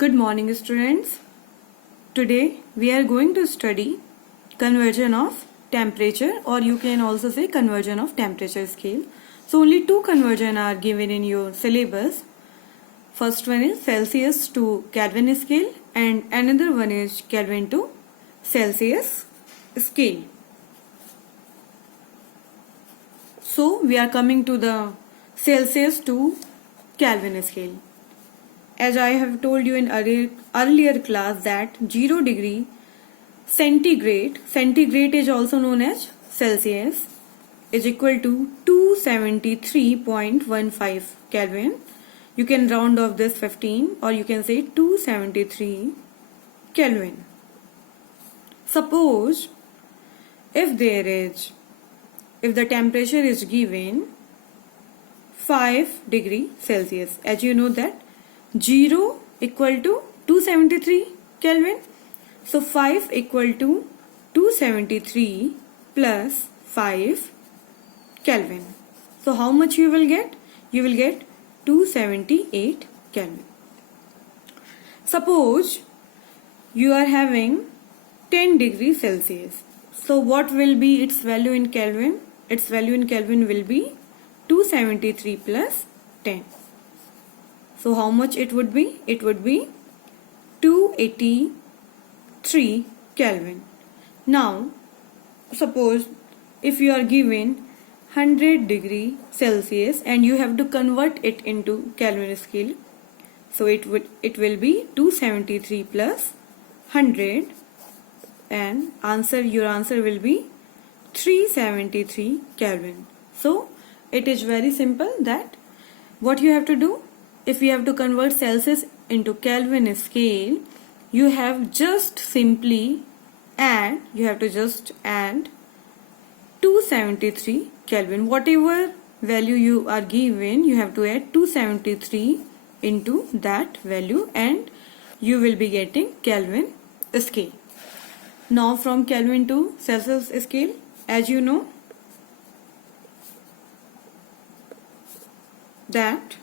Good morning, students. Today we are going to study conversion of temperature, or you can also say conversion of temperature scale. So only two conversion are given in your syllabus. First one is Celsius to Kelvin scale and another one is Kelvin to Celsius scale. So we are coming to the Celsius to Kelvin scale. As I have told you in earlier class that 0 degree centigrade is also known as Celsius, is equal to 273.15 Kelvin. You can round off this 15 or you can say 273 Kelvin. Suppose if the temperature is given 5 degree Celsius, as you know that 0 equal to 273 Kelvin. So 5 equal to 273 plus 5 Kelvin. So how much you will get? You will get 278 Kelvin. Suppose you are having 10 degrees Celsius. So what will be its value in Kelvin? Its value in Kelvin will be 273 plus 10. So how much it would be? It would be 283 Kelvin. Now suppose if you are given 100 degree Celsius and you have to convert it into Kelvin scale. So it will be 273 plus 100 and your answer will be 373 Kelvin. So it is very simple that what you have to do. If you have to convert Celsius into Kelvin scale, you have just simply add 273 Kelvin. Whatever value you are given, you have to add 273 into that value and you will be getting Kelvin scale. Now from Kelvin to Celsius scale, as you know that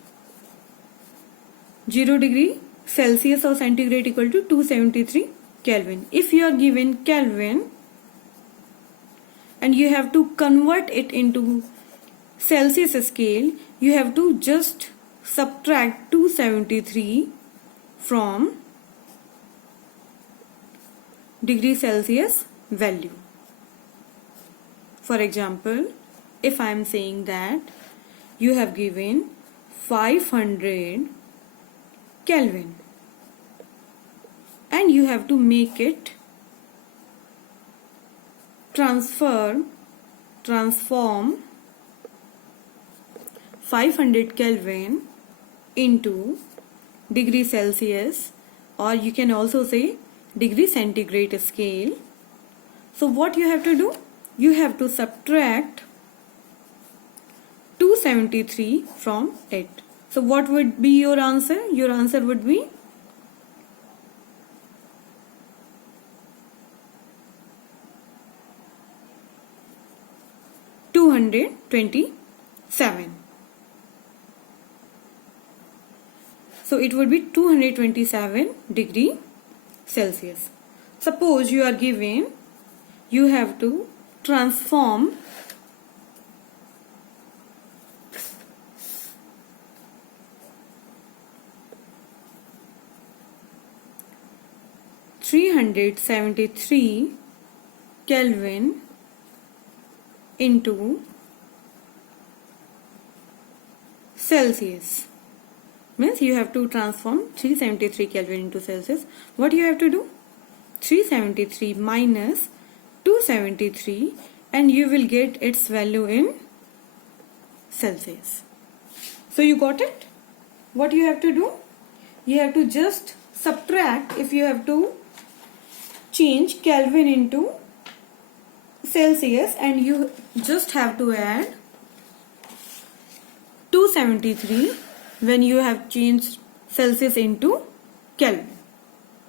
0 degree Celsius or centigrade equal to 273 Kelvin. If you are given Kelvin and you have to convert it into Celsius scale, you have to just subtract 273 from degree Celsius value. For example, if I am saying that you have given 500 Kelvin and you have to make it transform 500 Kelvin into degree Celsius, or you can also say degree centigrade scale. So what you have to do? You have to subtract 273 from it. So what would be your answer? Your answer would be 227. So it would be 227 degree Celsius. Suppose you are given, you have to transform 373 Kelvin into Celsius. Means you have to transform 373 Kelvin into Celsius. What you have to do? 373 minus 273 and you will get its value in Celsius. So you got it? What you have to do? You have to just subtract. If you have to change Kelvin into Celsius and you just have to add 273 when you have changed Celsius into Kelvin.